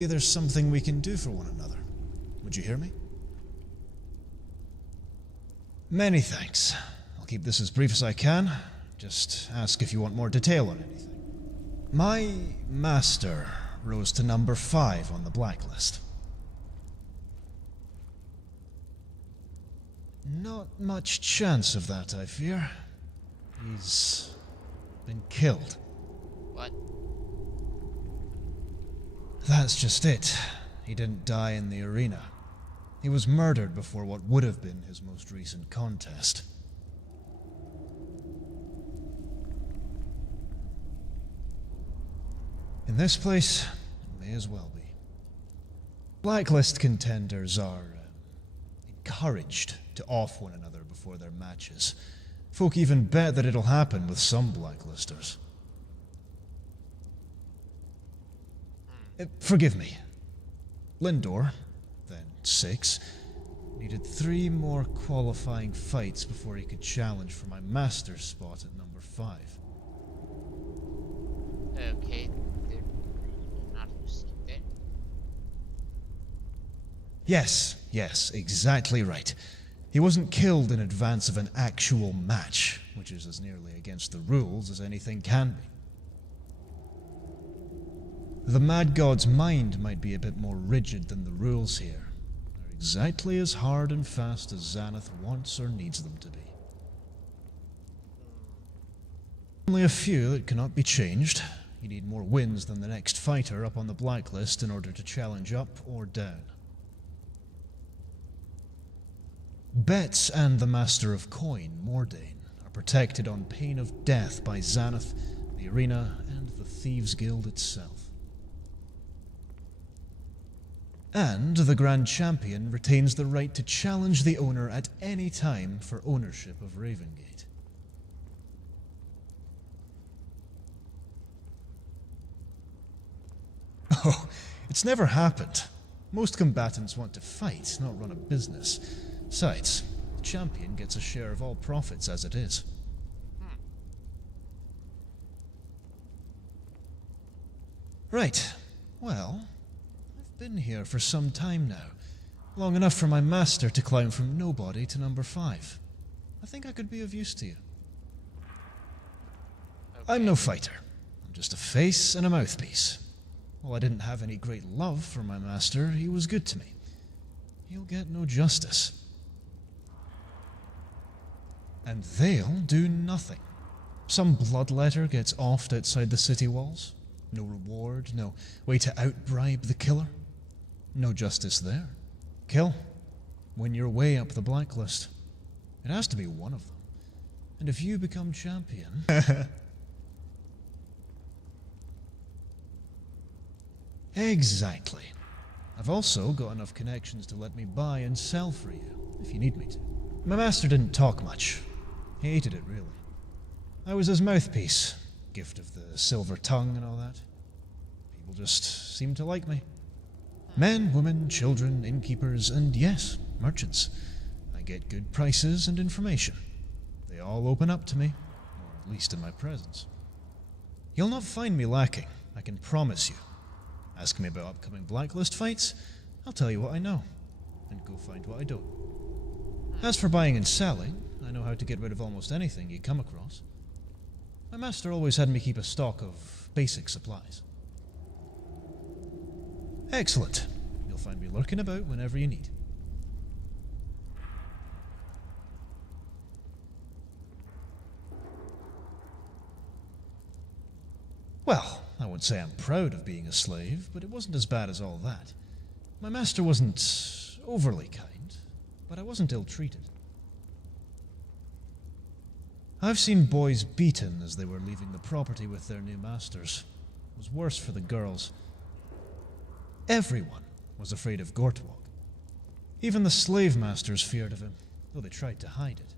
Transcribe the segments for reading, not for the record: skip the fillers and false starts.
There's something we can do for one another. Would you hear me? Many thanks. I'll keep this as brief as I can. Just ask if you want more detail on anything. My master rose to number 5 on the blacklist. Not much chance of that, I fear. He's been killed. What? That's just it. He didn't die in the arena. He was murdered before what would have been his most recent contest. In this place, it may as well be. Blacklist contenders are encouraged to off one another before their matches. Folk even bet that it'll happen with some blacklisters. Forgive me. Lindor, then 6, needed 3 more qualifying fights before he could challenge for my master's spot at number 5. Okay, they're not received it. Yes, exactly right. He wasn't killed in advance of an actual match, which is as nearly against the rules as anything can be. The Mad God's mind might be a bit more rigid than the rules here. They're exactly as hard and fast as Xanath wants or needs them to be. Only a few that cannot be changed. You need more wins than the next fighter up on the blacklist in order to challenge up or down. Betts and the Master of Coin, Mordain, are protected on pain of death by Xanath, the arena, and the Thieves' Guild itself. And the Grand Champion retains the right to challenge the owner at any time for ownership of Ravengate. Oh, it's never happened. Most combatants want to fight, not run a business. Besides, the champion gets a share of all profits as it is. Right, well, I've been here for some time now. Long enough for my master to climb from nobody to number 5. I think I could be of use to you. Okay. I'm no fighter. I'm just a face and a mouthpiece. While I didn't have any great love for my master, he was good to me. He'll get no justice. And they'll do nothing. Some bloodletter gets offed outside the city walls. No reward, no way to outbribe the killer. No justice there. Kill. Win your way up the blacklist. It has to be one of them. And if you become champion... Exactly. I've also got enough connections to let me buy and sell for you, if you need me to. My master didn't talk much. He hated it, really. I was his mouthpiece, gift of the silver tongue and all that. People just seemed to like me. Men, women, children, innkeepers, and yes, merchants. I get good prices and information. They all open up to me, or at least in my presence. You'll not find me lacking, I can promise you. Ask me about upcoming blacklist fights, I'll tell you what I know, and go find what I don't. As for buying and selling, I know how to get rid of almost anything you come across. My master always had me keep a stock of basic supplies. Excellent. You'll find me lurking about whenever you need. Well, I won't say I'm proud of being a slave, but it wasn't as bad as all that. My master wasn't overly kind, but I wasn't ill-treated. I've seen boys beaten as they were leaving the property with their new masters. It was worse for the girls. Everyone was afraid of Gortwog. Even the slave masters feared of him, though they tried to hide it.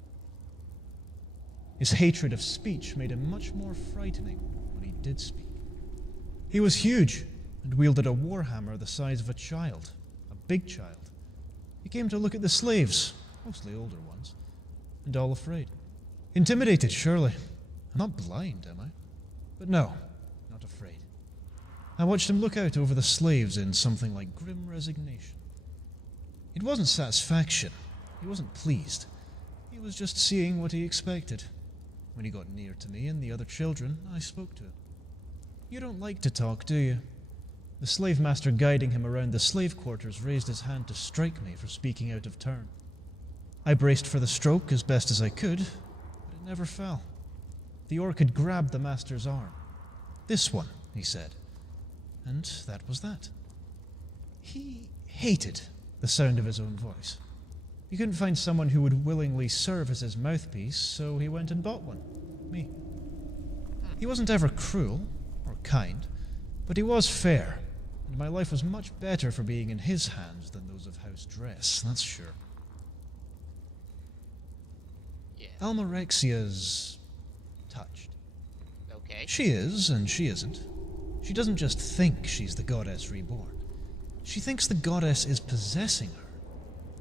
His hatred of speech made him much more frightening when he did speak. He was huge and wielded a warhammer the size of a child, a big child. He came to look at the slaves, mostly older ones, and all afraid. Intimidated, surely. I'm not blind, am I? But no, not afraid. I watched him look out over the slaves in something like grim resignation. It wasn't satisfaction. He wasn't pleased. He was just seeing what he expected. When he got near to me and the other children, I spoke to him. You don't like to talk, do you? The slave master guiding him around the slave quarters raised his hand to strike me for speaking out of turn. I braced for the stroke as best as I could, but it never fell. The orc had grabbed the master's arm. "This one," he said. And that was that. He hated the sound of his own voice. He couldn't find someone who would willingly serve as his mouthpiece, so he went and bought one. Me. He wasn't ever cruel or kind, but he was fair, and my life was much better for being in his hands than those of House Dress, that's sure. Yeah. Almarexia's touched. Okay. She is, and she isn't. She doesn't just think she's the goddess reborn. She thinks the goddess is possessing her.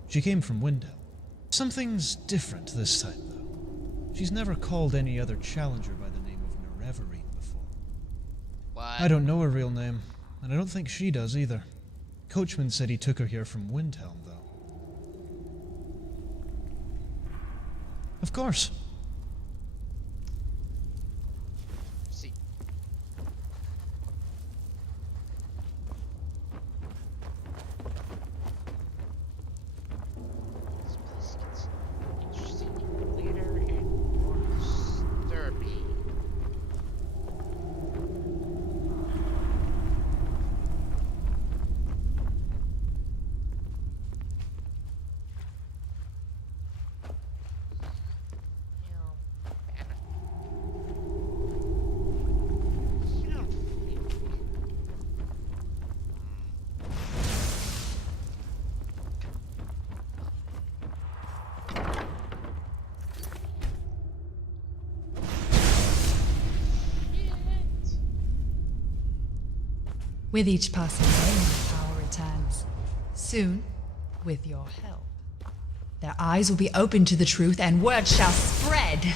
She came from Windhelm. Something's different this time, though. She's never called any other challenger by the name of Nerevarine before. What? I don't know her real name, and I don't think she does either. Coachman said he took her here from Windhelm, though. Of course. See. This place gets interesting later and more disturbing. With each passing day, my power returns. Soon, with your help, their eyes will be open to the truth and word shall spread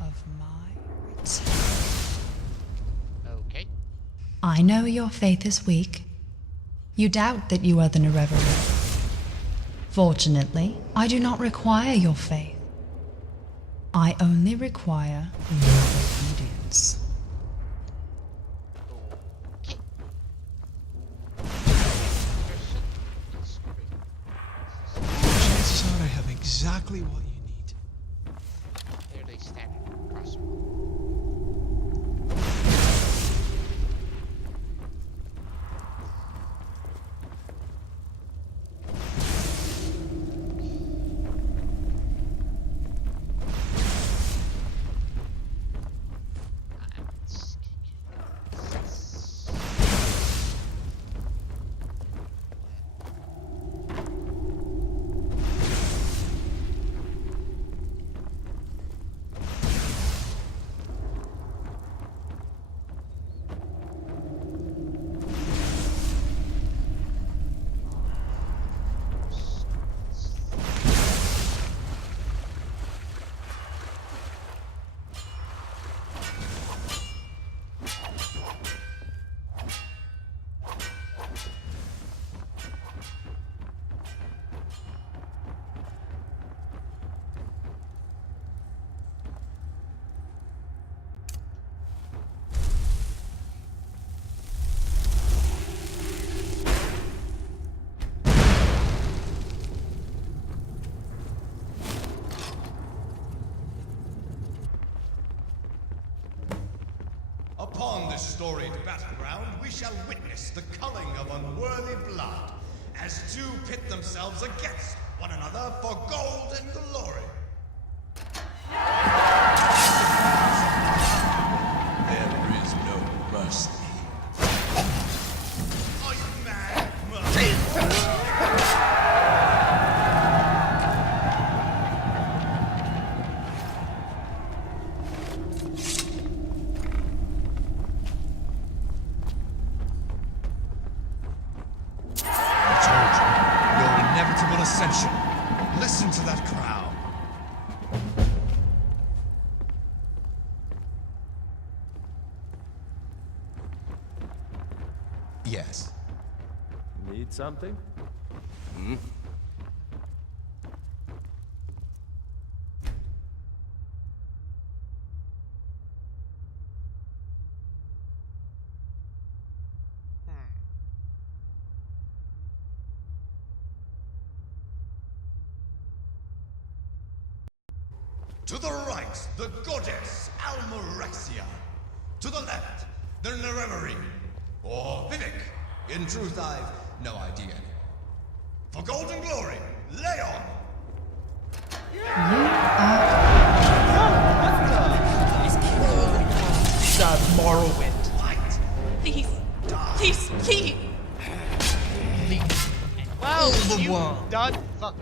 of my return. Okay. I know your faith is weak. You doubt that you are the Nerevarine. Fortunately, I do not require your faith. I only require your obedience. Chances are I have exactly what you need. Clearly standing crossbow. Upon this storied battleground, we shall witness the culling of unworthy blood, as two pit themselves against one another for gold and glory. There is no mercy. Are you mad, mother? Ascension. Listen to that crowd. Need something? To the right, the goddess Almorexia. To the left, the Neremeri, or Vivek. In truth, I've no idea anymore. For golden glory, Leon! Morrowind. Light! Please. Please, please. Well, the you world. done fuck.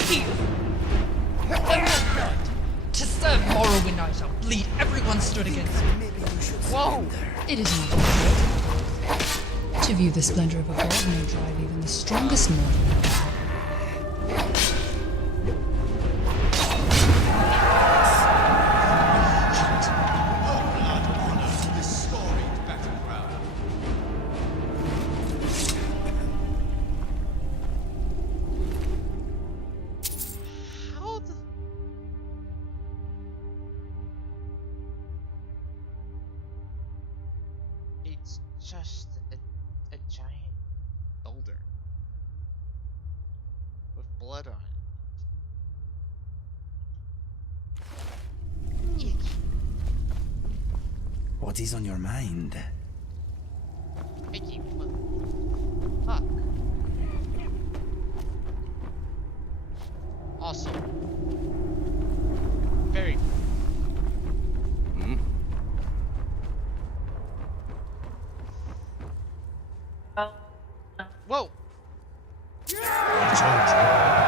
Please. To serve Morrowind, I shall bleed. Everyone stood against me. Whoa. It is not difficult. To view the splendor of a god may drive even the strongest mortal. Blood honor to this storied battleground. How the... It's just a giant boulder with blood on it. Eek. What is on your mind? Mickey, what the fuck? Also, very. Whoa! I told you,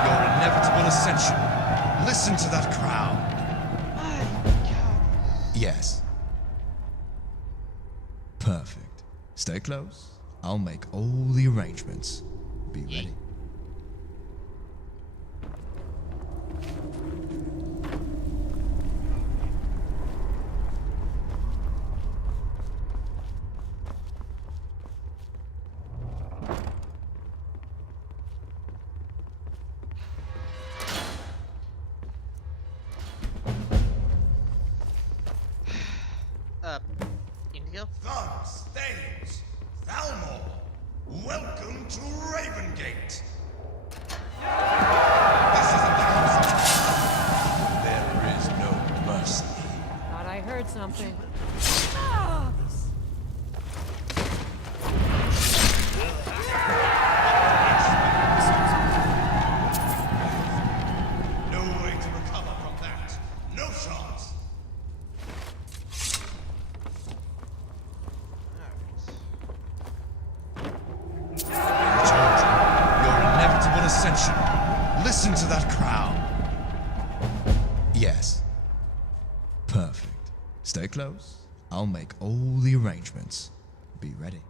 your inevitable ascension. Listen to that crowd. My God. Yes. Perfect. Stay close. I'll make all the arrangements. Be ready. Indigo? Thugs, Thanes, Thalmor, welcome to Ravengate. This is a council. There is no mercy. Thought I heard something. No way to recover from that. No chance. I told you, your inevitable ascension. Listen to that crowd. Yes. Perfect. Stay close. I'll make all the arrangements. Be ready.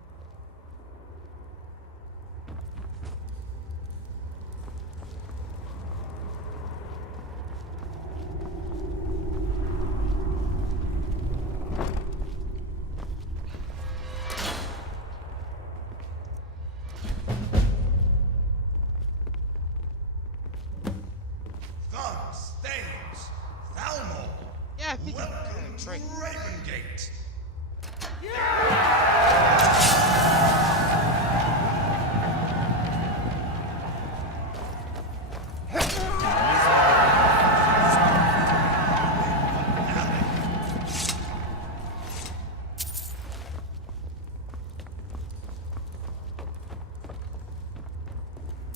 Thugs, Thanes, Thalmor, Yeah, I think welcome to right. Ravengate.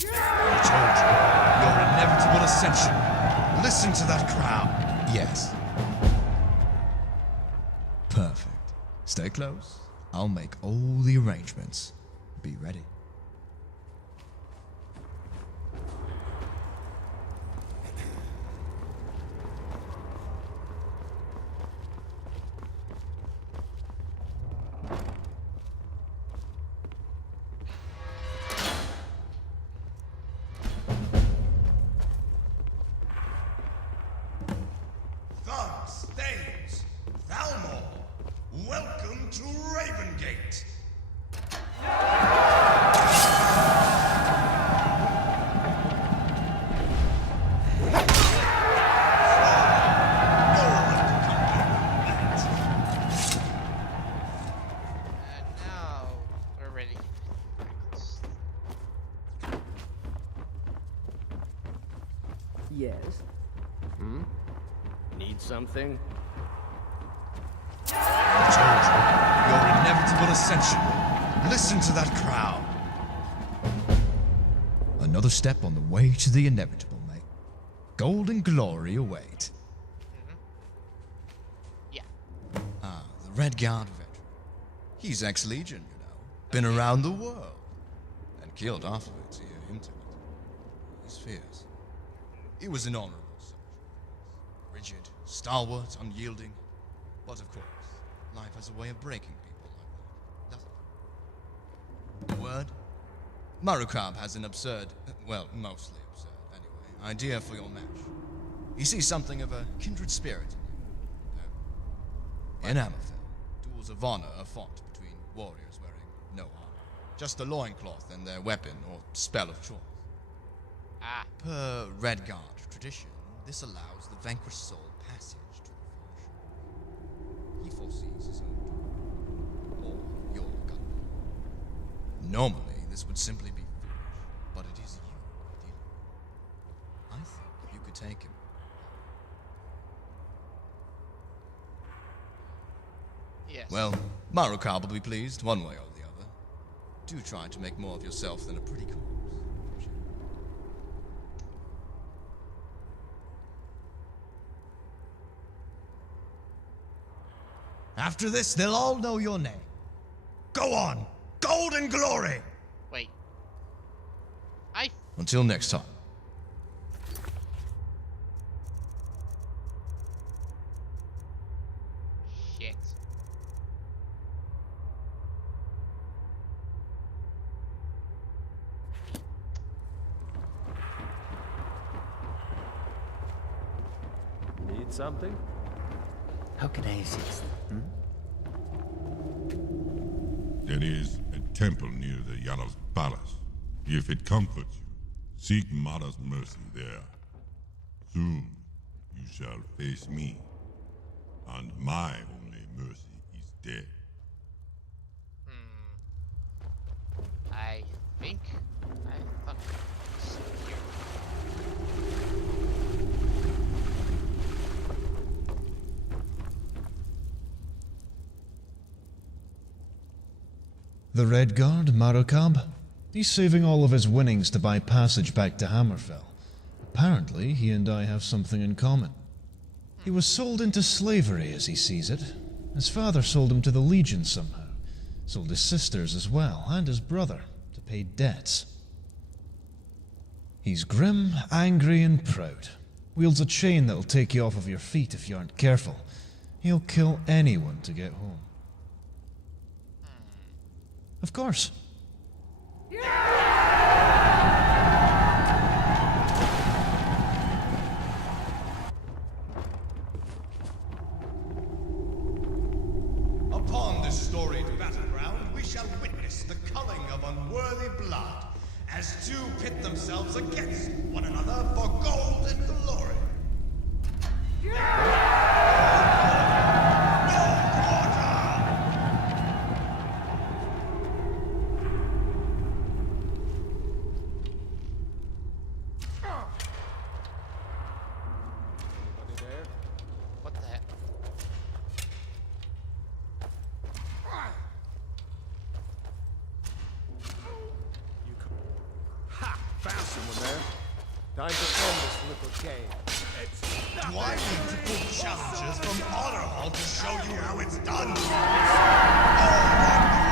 I told you, your inevitable ascension. Listen to that crowd. Yes. Perfect. Stay close. I'll make all the arrangements. Be ready. Thugs, Thanes, Thalmor, welcome to Ravengate. Yes. Need something? I told you, your inevitable ascension. Listen to that crowd. Another step on the way to the inevitable, mate. Gold and glory await. Yeah. Ah, the Red Guard veteran. He's ex-Legion, you know. Been around the world. And killed afterwards, you hear him to it. He's fierce. He was an honorable soldier. Rigid, stalwart, unyielding. But of course, life has a way of breaking people like that, doesn't it? The word? Marukab has an absurd, well, mostly absurd, anyway, idea for your match. He sees something of a kindred spirit in you. In Hammerfell, duels of honor are fought between warriors wearing no armor. Just a loincloth and their weapon or spell of choice. Ah. Per Red Guard tradition, this allows the vanquished soul passage to the far shore. He foresees his own doom, or your gun. Normally, this would simply be foolish, but it is you, ideally. I think you could take him. Yes. Well, Marukab will be pleased, one way or the other. Do try to make more of yourself than a pretty corpse. After this, they'll all know your name. Go on! Gold and glory! Wait. Until next time. Shit. Need something? How can I assist? There is a temple near the Yanov's palace. If it comforts you, seek Mara's mercy there. Soon you shall face me, and my only mercy is death. I think I thought it was here. The Red Guard, Marukab? He's saving all of his winnings to buy passage back to Hammerfell. Apparently, he and I have something in common. He was sold into slavery, as he sees it. His father sold him to the Legion somehow. Sold his sisters as well, and his brother, to pay debts. He's grim, angry, and proud. Wields a chain that'll take you off of your feet if you aren't careful. He'll kill anyone to get home. Of course. Upon this storied battleground, we shall witness the culling of unworthy blood, as two pit themselves against one another for gold and glory. What the heck? Ha! Found someone there. Time to end this little game. Do I need to pull challengers from Honor Hall to show you how it's done? Gold and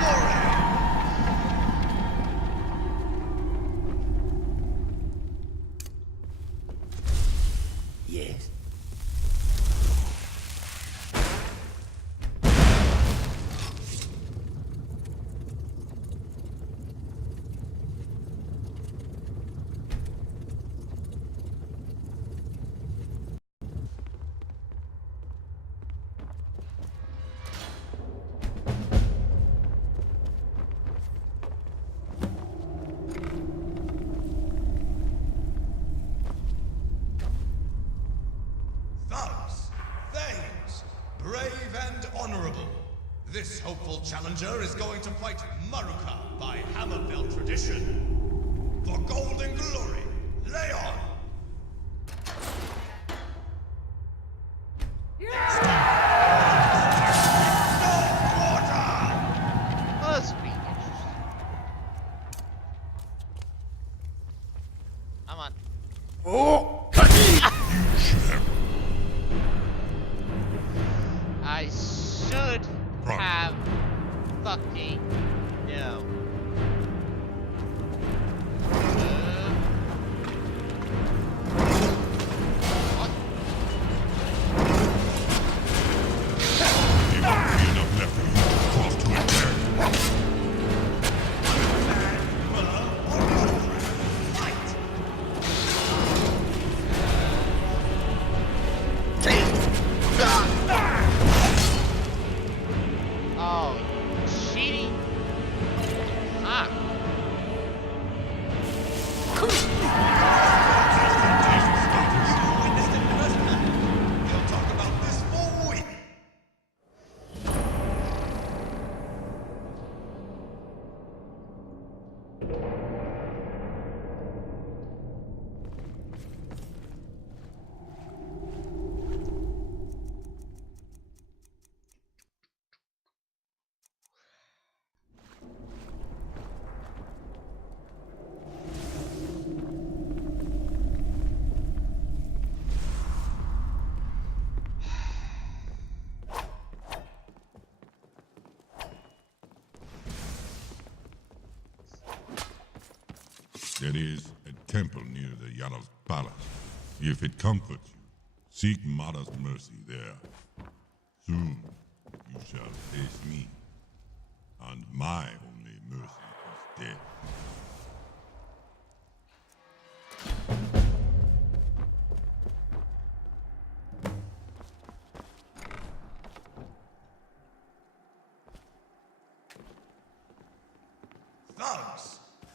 glory! Yes. Thugs, thanes, brave and honorable. This hopeful challenger is going to fight Maruka by Hammerfell tradition. For gold and glory, lay on! Come on. I should have fucking no. What? There won't be enough left for you to cross to attack. Oh, cheating? Fuck. We'll talk about this for weeks. There is a temple near the Yana's palace. If it comforts you, seek Mada's mercy there. Soon you shall face me, and my only mercy is death. Thugs,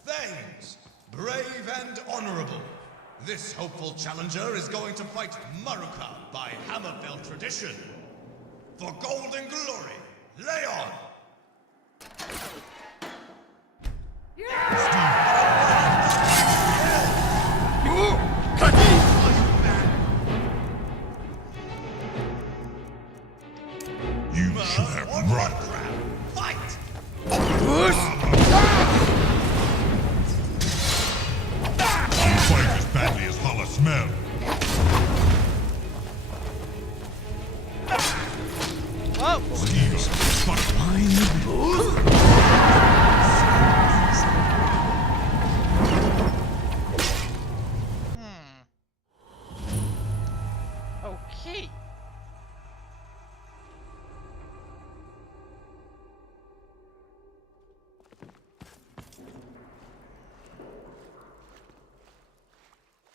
thanes, brave and honorable. This hopeful challenger is going to fight Maruka by Hammerfell tradition. For gold and glory, lay on! You should have run. Fight! You fight as badly as Hala smell. Whoa! Steve, fuck. Okay.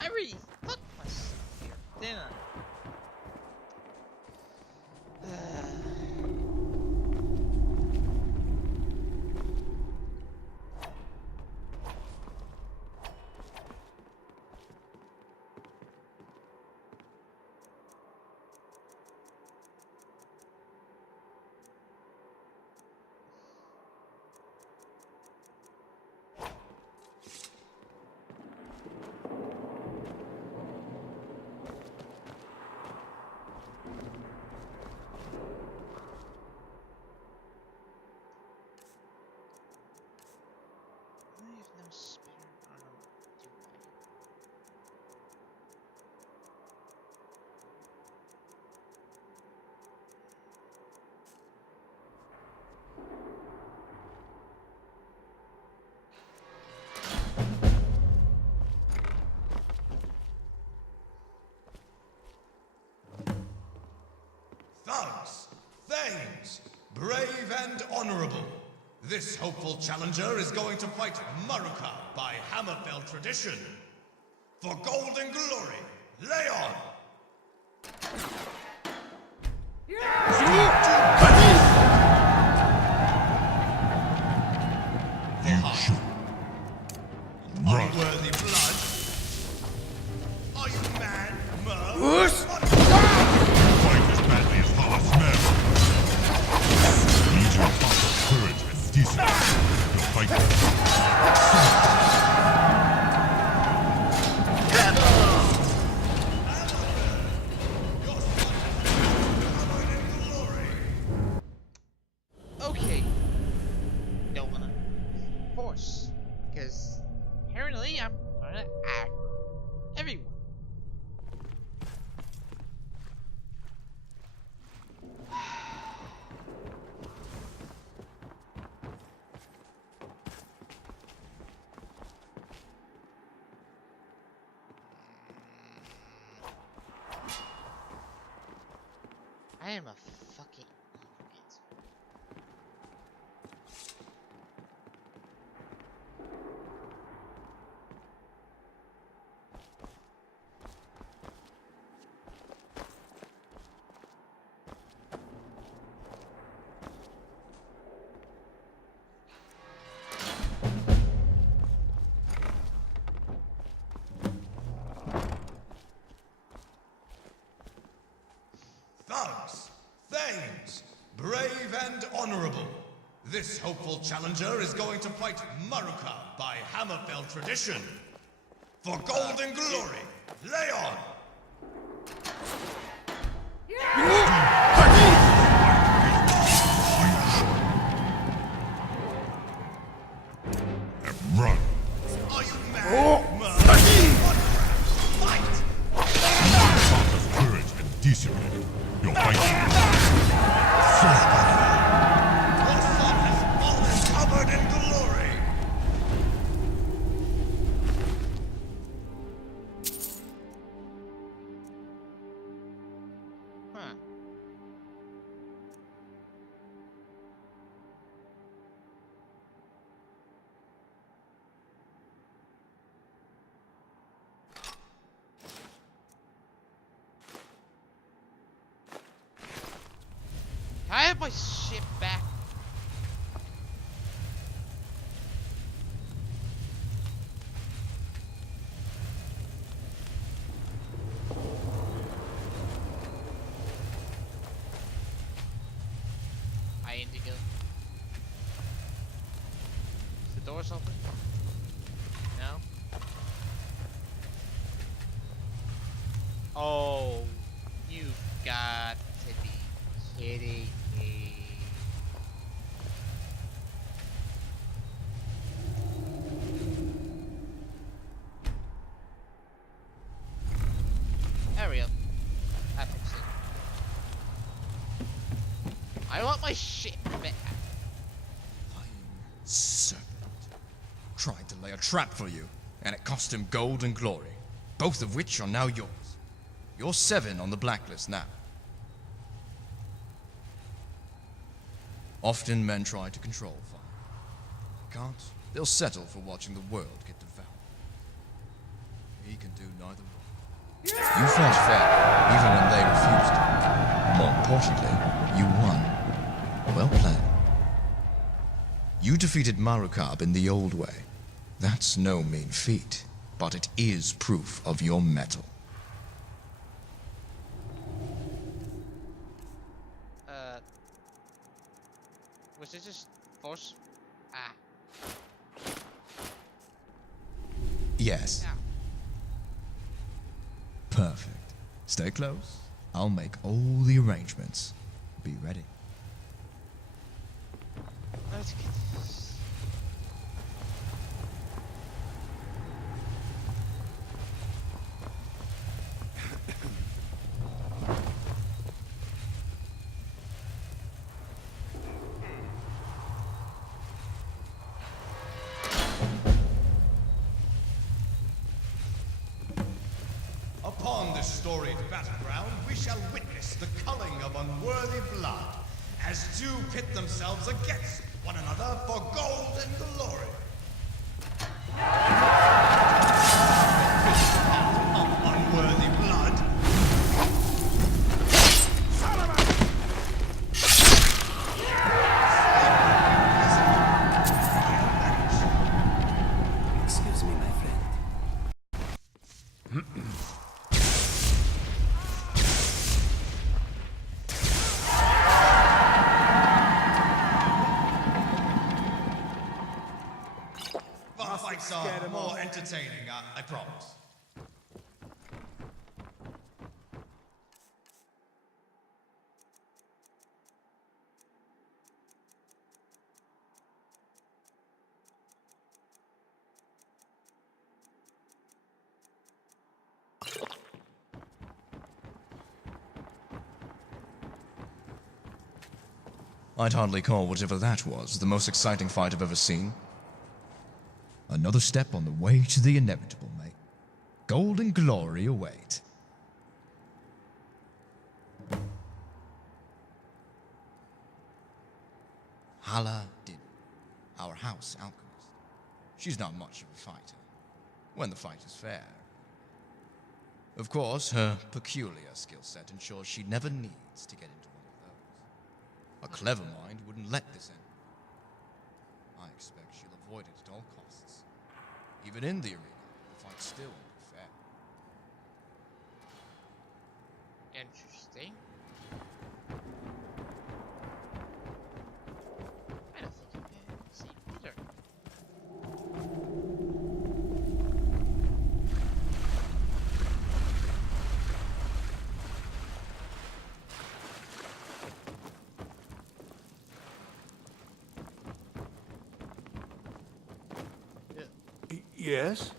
I really fucked myself here, didn't I? I have no spare armor, do I? Thugs, thanes, brave and honorable. This hopeful challenger is going to fight Maruka by Hammerfell tradition. For gold and glory, lay on! You should run. Unworthy blood? Are you mad, Mer? Fight as badly as Hala smell. Use your muscle, courage, and decency. You'll fight. Okay. Don't wanna force, because apparently I'm kinda aggro. This hopeful challenger is going to fight Maruka by Hammerfell tradition. For gold and glory, lay on! Run! Are you mad? Fight! Part of courage and discipline. You're fighting. Your son has fallen covered in glory! Huh. Can I have my ship back? Hi, Indigo. Is the doors open? No? Oh, you've got to be kidding me. Hurry up. That fixes it. I want my shit back. Lying serpent. Tried to lay a trap for you, and it cost him gold and glory, both of which are now yours. You're 7 on the blacklist now. Often men try to control fire. Can't. They'll settle for watching the world get devoured. He can do neither one. You fought fair, even when they refused. More importantly, you won. Well played. You defeated Marukab in the old way. That's no mean feat, but it is proof of your mettle. Was it just force? Ah. Yes. Yeah. Perfect. Stay close. I'll make all the arrangements. Be ready. Let's get this. Upon this storied battleground, we shall witness the culling of unworthy blood, as two pit themselves against one another for gold and glory. Of unworthy blood. Excuse me, my friend. Fights are more entertaining, I promise. I'd hardly call whatever that was the most exciting fight I've ever seen. Another step on the way to the inevitable, mate. Gold and glory await. Hala Din, our house alchemist. She's not much of a fighter, when the fight is fair. Of course, her peculiar skill set ensures she never needs to get into one of those. A clever mind wouldn't let this end. I expect she'll avoid it at all costs. Even in the arena, the fight still won't be fair. Interesting. I don't think Yes?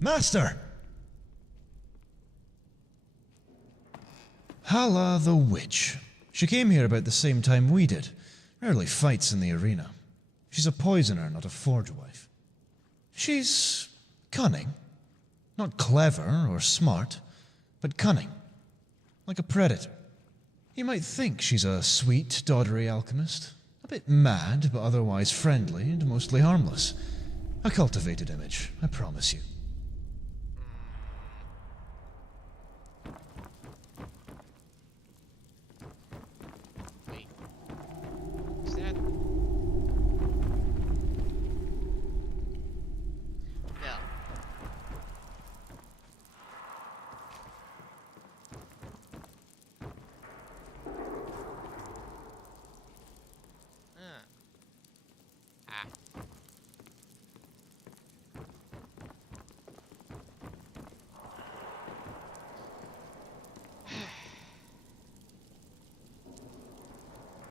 Master! Hala the Witch. She came here about the same time we did. Rarely fights in the arena. She's a poisoner, not a forge wife. She's cunning. Not clever or smart, but cunning. Like a predator. You might think she's a sweet, doddery alchemist. A bit mad, but otherwise friendly and mostly harmless. A cultivated image, I promise you.